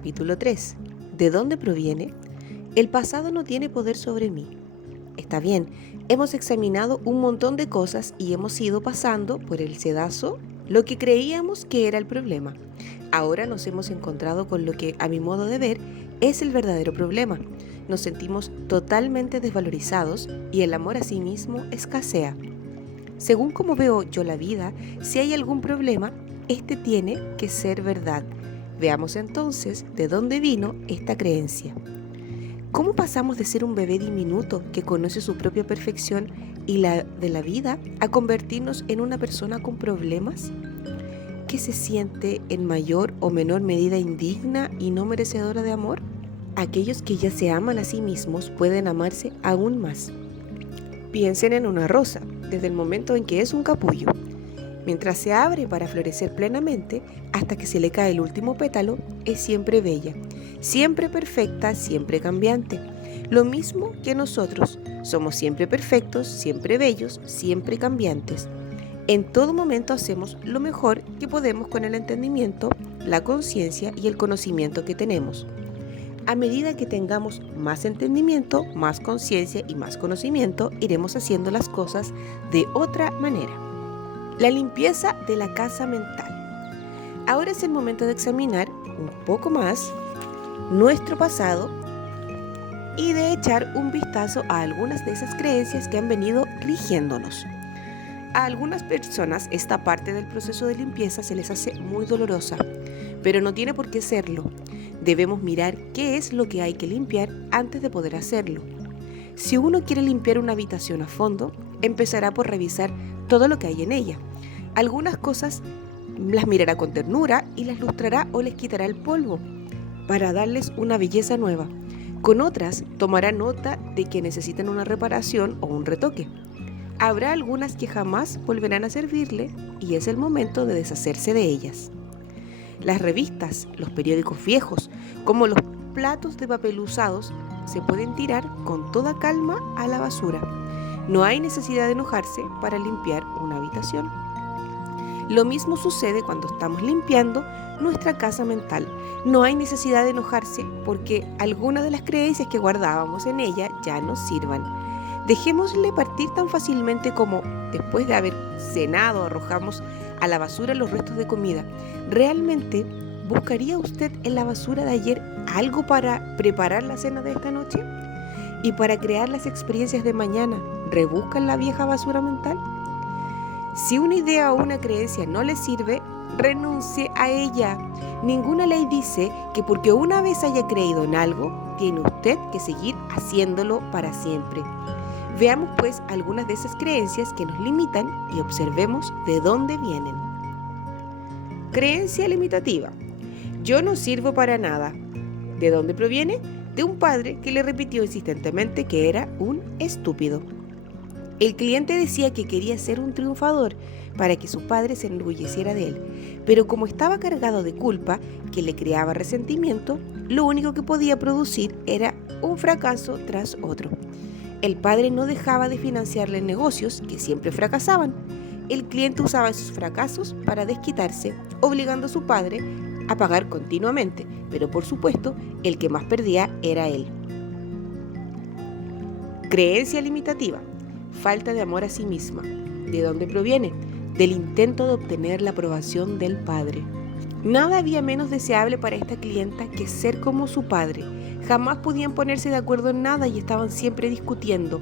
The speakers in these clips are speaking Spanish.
Capítulo 3. ¿De dónde proviene? El pasado no tiene poder sobre mí. Está bien, hemos examinado un montón de cosas y hemos ido pasando por el sedazo lo que creíamos que era el problema. Ahora nos hemos encontrado con lo que, a mi modo de ver, es el verdadero problema. Nos sentimos totalmente desvalorizados y el amor a sí mismo escasea. Según como veo yo la vida, si hay algún problema, este tiene que ser verdad. Veamos entonces de dónde vino esta creencia. ¿Cómo pasamos de ser un bebé diminuto que conoce su propia perfección y la de la vida a convertirnos en una persona con problemas? ¿Que se siente en mayor o menor medida indigna y no merecedora de amor? Aquellos que ya se aman a sí mismos pueden amarse aún más. Piensen en una rosa, desde el momento en que es un capullo. Mientras se abre para florecer plenamente, hasta que se le cae el último pétalo, es siempre bella, siempre perfecta, siempre cambiante. Lo mismo que nosotros, somos siempre perfectos, siempre bellos, siempre cambiantes. En todo momento hacemos lo mejor que podemos con el entendimiento, la conciencia y el conocimiento que tenemos. A medida que tengamos más entendimiento, más conciencia y más conocimiento, iremos haciendo las cosas de otra manera. La limpieza de la casa mental. Ahora es el momento de examinar un poco más nuestro pasado y de echar un vistazo a algunas de esas creencias que han venido rigiéndonos. A algunas personas esta parte del proceso de limpieza se les hace muy dolorosa, pero no tiene por qué serlo. Debemos mirar qué es lo que hay que limpiar antes de poder hacerlo. Si uno quiere limpiar una habitación a fondo, empezará por revisar todo lo que hay en ella. Algunas cosas las mirará con ternura y las lustrará o les quitará el polvo para darles una belleza nueva. Con otras tomará nota de que necesitan una reparación o un retoque. Habrá algunas que jamás volverán a servirle y es el momento de deshacerse de ellas. Las revistas, los periódicos viejos, como los platos de papel usados, se pueden tirar con toda calma a la basura. No hay necesidad de enojarse para limpiar una habitación. Lo mismo sucede cuando estamos limpiando nuestra casa mental. No hay necesidad de enojarse porque algunas de las creencias que guardábamos en ella ya nos sirvan. Dejémosle partir tan fácilmente como después de haber cenado arrojamos a la basura los restos de comida. ¿Realmente buscaría usted en la basura de ayer algo para preparar la cena de esta noche? Y para crear las experiencias de mañana, ¿rebusca en la vieja basura mental? Si una idea o una creencia no le sirve, renuncie a ella. Ninguna ley dice que porque una vez haya creído en algo, tiene usted que seguir haciéndolo para siempre. Veamos pues algunas de esas creencias que nos limitan y observemos de dónde vienen. Creencia limitativa. Yo no sirvo para nada. ¿De dónde proviene? De un padre que le repitió insistentemente que era un estúpido. El cliente decía que quería ser un triunfador para que su padre se enorgulleciera de él, pero como estaba cargado de culpa que le creaba resentimiento, lo único que podía producir era un fracaso tras otro. El padre no dejaba de financiarle negocios que siempre fracasaban. El cliente usaba esos fracasos para desquitarse, obligando a su padre a pagar continuamente, pero por supuesto, el que más perdía era él. Creencia limitativa. Falta de amor a sí misma. ¿De dónde proviene? Del intento de obtener la aprobación del padre. Nada había menos deseable para esta clienta que ser como su padre. Jamás podían ponerse de acuerdo en nada y estaban siempre discutiendo.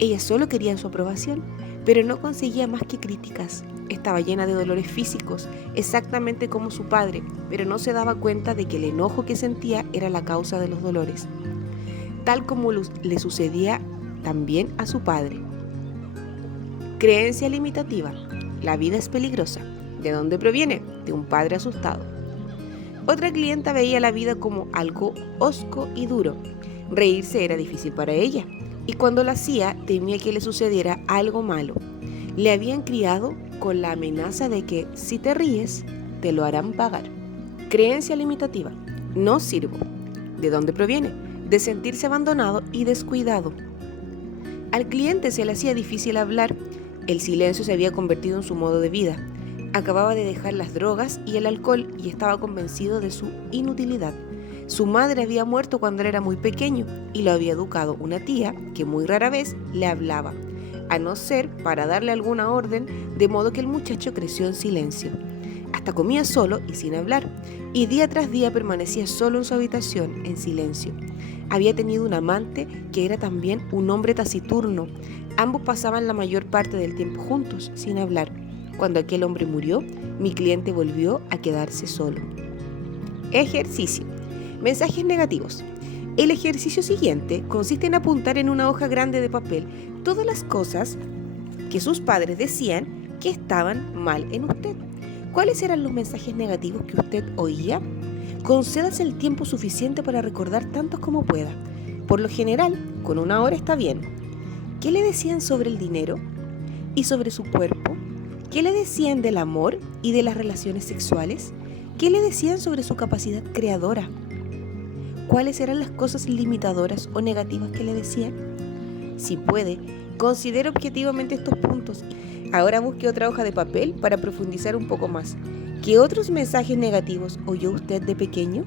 Ella solo quería su aprobación, pero no conseguía más que críticas. Estaba llena de dolores físicos, exactamente como su padre, pero no se daba cuenta de que el enojo que sentía era la causa de los dolores, tal como le sucedía también a su padre. Creencia limitativa. La vida es peligrosa. ¿De dónde proviene? De un padre asustado. Otra clienta veía la vida como algo hosco y duro. Reírse era difícil para ella, y cuando lo hacía temía que le sucediera algo malo. Le habían criado con la amenaza de que si te ríes, te lo harán pagar. Creencia limitativa. No sirvo. ¿De dónde proviene? De sentirse abandonado y descuidado. Al cliente se le hacía difícil hablar. El silencio se había convertido en su modo de vida. Acababa de dejar las drogas y el alcohol y estaba convencido de su inutilidad. Su madre había muerto cuando él era muy pequeño y lo había educado una tía que muy rara vez le hablaba, a no ser para darle alguna orden, de modo que el muchacho creció en silencio. Hasta comía solo y sin hablar, y día tras día permanecía solo en su habitación, en silencio. Había tenido un amante que era también un hombre taciturno. Ambos pasaban la mayor parte del tiempo juntos, sin hablar. Cuando aquel hombre murió, mi cliente volvió a quedarse solo. Ejercicio. Mensajes negativos. El ejercicio siguiente consiste en apuntar en una hoja grande de papel todas las cosas que sus padres decían que estaban mal en usted. ¿Cuáles eran los mensajes negativos que usted oía? Concédase el tiempo suficiente para recordar tantos como pueda. Por lo general, con 1 hora está bien. ¿Qué le decían sobre el dinero y sobre su cuerpo? ¿Qué le decían del amor y de las relaciones sexuales? ¿Qué le decían sobre su capacidad creadora? ¿Cuáles eran las cosas limitadoras o negativas que le decían? Si puede, considere objetivamente estos puntos. Ahora busque otra hoja de papel para profundizar un poco más. ¿Qué otros mensajes negativos oyó usted de pequeño?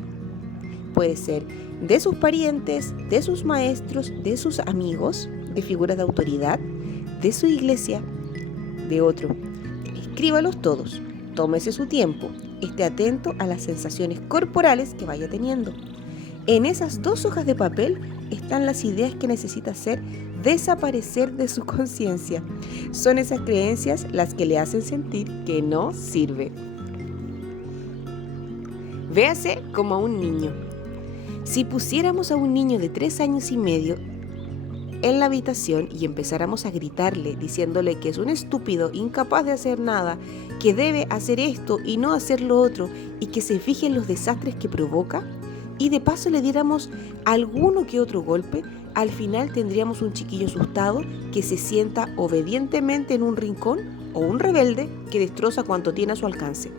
Puede ser de sus parientes, de sus maestros, de sus amigos, de figuras de autoridad, de su iglesia, de otro. Escríbalos todos, tómese su tiempo, esté atento a las sensaciones corporales que vaya teniendo. En esas 2 hojas de papel están las ideas que necesita hacer desaparecer de su conciencia. Son esas creencias las que le hacen sentir que no sirve. Véase como a un niño. Si pusiéramos a un niño de 3 años y medio en la habitación y empezáramos a gritarle, diciéndole que es un estúpido, incapaz de hacer nada, que debe hacer esto y no hacer lo otro, y que se fije en los desastres que provoca, y de paso le diéramos alguno que otro golpe, al final tendríamos un chiquillo asustado que se sienta obedientemente en un rincón o un rebelde que destroza cuanto tiene a su alcance.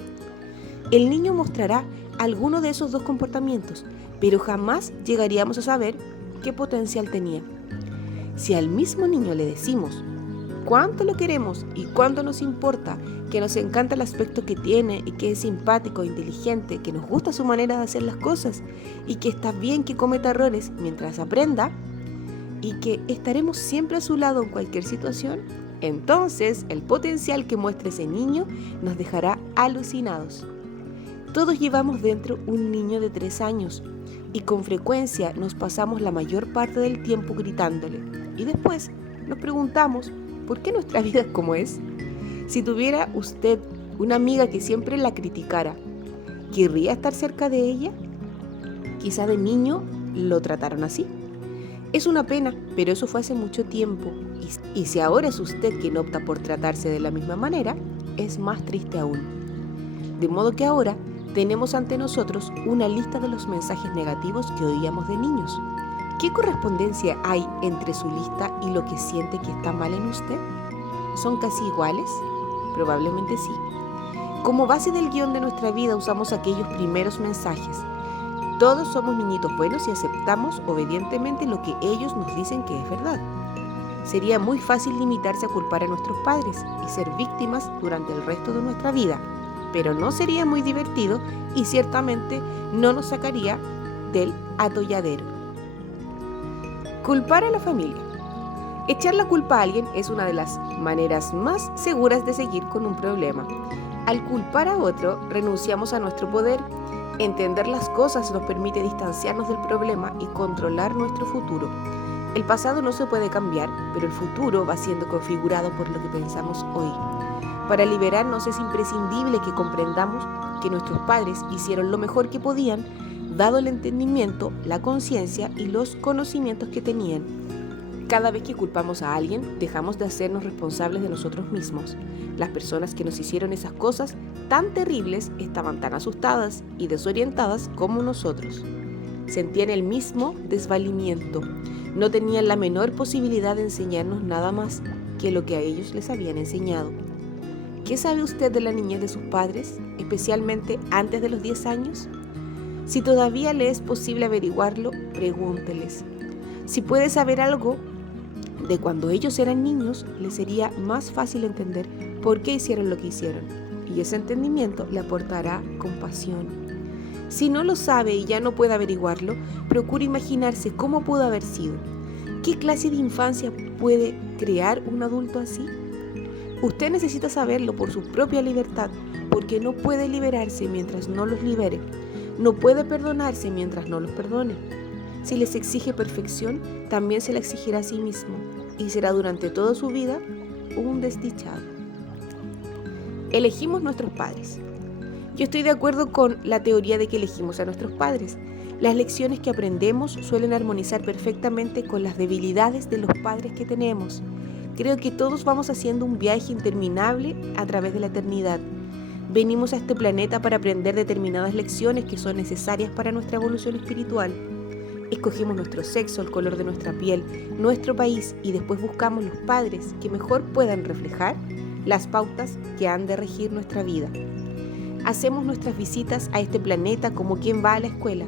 El niño mostrará alguno de esos 2 comportamientos, pero jamás llegaríamos a saber qué potencial tenía. Si al mismo niño le decimos cuánto lo queremos y cuánto nos importa, que nos encanta el aspecto que tiene y que es simpático, inteligente, que nos gusta su manera de hacer las cosas y que está bien que cometa errores mientras aprenda y que estaremos siempre a su lado en cualquier situación, entonces el potencial que muestra ese niño nos dejará alucinados. Todos llevamos dentro un niño de 3 años y con frecuencia nos pasamos la mayor parte del tiempo gritándole y después nos preguntamos ¿por qué nuestra vida es como es? Si tuviera usted una amiga que siempre la criticara, ¿querría estar cerca de ella? Quizá de niño lo trataron así. Es una pena, pero eso fue hace mucho tiempo. Y si ahora es usted quien opta por tratarse de la misma manera, es más triste aún. De modo que ahora tenemos ante nosotros una lista de los mensajes negativos que oíamos de niños. ¿Qué correspondencia hay entre su lista y lo que siente que está mal en usted? ¿Son casi iguales? Probablemente sí. Como base del guión de nuestra vida usamos aquellos primeros mensajes. Todos somos niñitos buenos y aceptamos obedientemente lo que ellos nos dicen que es verdad. Sería muy fácil limitarse a culpar a nuestros padres y ser víctimas durante el resto de nuestra vida, pero no sería muy divertido y ciertamente no nos sacaría del atolladero. Culpar a la familia. Echar la culpa a alguien es una de las maneras más seguras de seguir con un problema. Al culpar a otro, renunciamos a nuestro poder. Entender las cosas nos permite distanciarnos del problema y controlar nuestro futuro. El pasado no se puede cambiar, pero el futuro va siendo configurado por lo que pensamos hoy. Para liberarnos es imprescindible que comprendamos que nuestros padres hicieron lo mejor que podían, dado el entendimiento, la conciencia y los conocimientos que tenían. Cada vez que culpamos a alguien, dejamos de hacernos responsables de nosotros mismos. Las personas que nos hicieron esas cosas tan terribles estaban tan asustadas y desorientadas como nosotros. Sentían el mismo desvalimiento. No tenían la menor posibilidad de enseñarnos nada más que lo que a ellos les habían enseñado. ¿Qué sabe usted de la niñez de sus padres, especialmente antes de los 10 años? Si todavía le es posible averiguarlo, pregúnteles. Si puede saber algo de cuando ellos eran niños, les sería más fácil entender por qué hicieron lo que hicieron, y ese entendimiento le aportará compasión. Si no lo sabe y ya no puede averiguarlo, procure imaginarse cómo pudo haber sido. ¿Qué clase de infancia puede crear un adulto así? Usted necesita saberlo por su propia libertad, porque no puede liberarse mientras no los libere. No puede perdonarse mientras no los perdone. Si les exige perfección, también se la exigirá a sí mismo, y será durante toda su vida un desdichado. Elegimos nuestros padres. Yo estoy de acuerdo con la teoría de que elegimos a nuestros padres. Las lecciones que aprendemos suelen armonizar perfectamente con las debilidades de los padres que tenemos. Creo que todos vamos haciendo un viaje interminable a través de la eternidad. Venimos a este planeta para aprender determinadas lecciones que son necesarias para nuestra evolución espiritual. Escogemos nuestro sexo, el color de nuestra piel, nuestro país y después buscamos los padres que mejor puedan reflejar las pautas que han de regir nuestra vida. Hacemos nuestras visitas a este planeta como quien va a la escuela.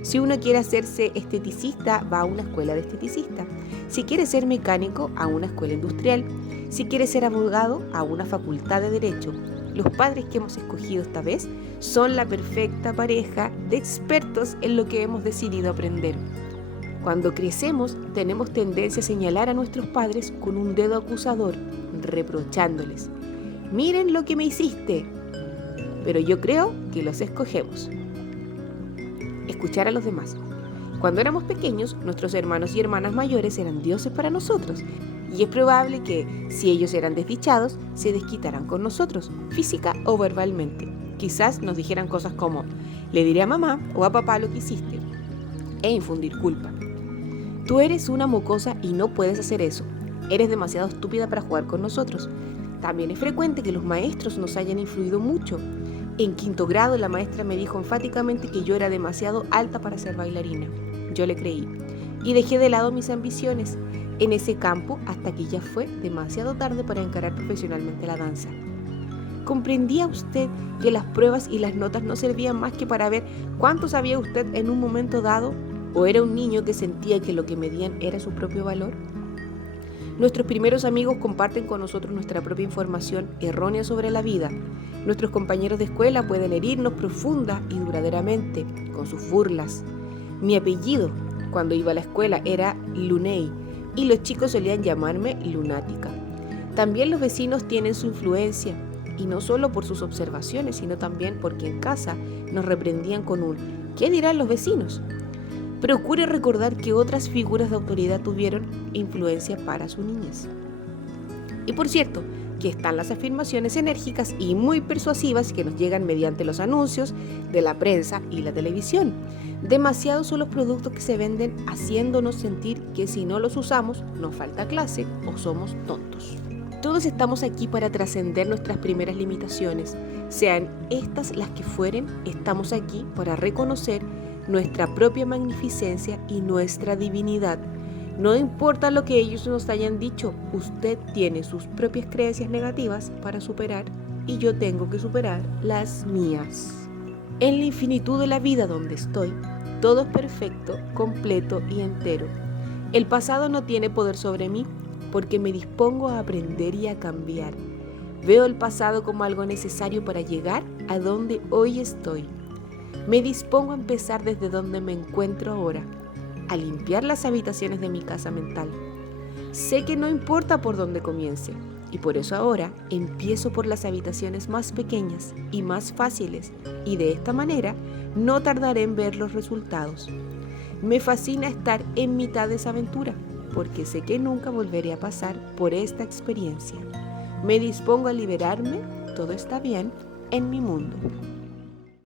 Si uno quiere hacerse esteticista, va a una escuela de esteticista. Si quiere ser mecánico, a una escuela industrial. Si quiere ser abogado, a una facultad de derecho. Los padres que hemos escogido esta vez son la perfecta pareja de expertos en lo que hemos decidido aprender. Cuando crecemos, tenemos tendencia a señalar a nuestros padres con un dedo acusador, reprochándoles: miren lo que me hiciste. Pero yo creo que los escogemos. Escuchar a los demás. Cuando éramos pequeños, nuestros hermanos y hermanas mayores eran dioses para nosotros, y es probable que, si ellos eran desdichados, se desquitaran con nosotros, física o verbalmente. Quizás nos dijeran cosas como: le diré a mamá o a papá lo que hiciste, e infundir culpa. Tú eres una mocosa y no puedes hacer eso. Eres demasiado estúpida para jugar con nosotros. También es frecuente que los maestros nos hayan influido mucho. En 5º grado, la maestra me dijo enfáticamente que yo era demasiado alta para ser bailarina. Yo le creí y dejé de lado mis ambiciones en ese campo hasta que ya fue demasiado tarde para encarar profesionalmente la danza. ¿Comprendía usted que las pruebas y las notas no servían más que para ver cuánto sabía usted en un momento dado? ¿O era un niño que sentía que lo que medían era su propio valor? Nuestros primeros amigos comparten con nosotros nuestra propia información errónea sobre la vida. Nuestros compañeros de escuela pueden herirnos profunda y duraderamente con sus burlas. Mi apellido, cuando iba a la escuela, era Luney y los chicos solían llamarme lunática. También los vecinos tienen su influencia, y no solo por sus observaciones, sino también porque en casa nos reprendían con un ¿qué dirán los vecinos? Procure recordar que otras figuras de autoridad tuvieron influencia para su niñez. Y por cierto, que están las afirmaciones enérgicas y muy persuasivas que nos llegan mediante los anuncios de la prensa y la televisión. Demasiados son los productos que se venden haciéndonos sentir que si no los usamos nos falta clase o somos tontos. Todos estamos aquí para trascender nuestras primeras limitaciones. Sean estas las que fueren, estamos aquí para reconocer nuestra propia magnificencia y nuestra divinidad. No importa lo que ellos nos hayan dicho, usted tiene sus propias creencias negativas para superar y yo tengo que superar las mías. En la infinitud de la vida donde estoy, todo es perfecto, completo y entero. El pasado no tiene poder sobre mí porque me dispongo a aprender y a cambiar. Veo el pasado como algo necesario para llegar a donde hoy estoy. Me dispongo a empezar desde donde me encuentro ahora, a limpiar las habitaciones de mi casa mental. Sé que no importa por dónde comience, y por eso ahora empiezo por las habitaciones más pequeñas y más fáciles, y de esta manera no tardaré en ver los resultados. Me fascina estar en mitad de esa aventura, porque sé que nunca volveré a pasar por esta experiencia. Me dispongo a liberarme, todo está bien en mi mundo.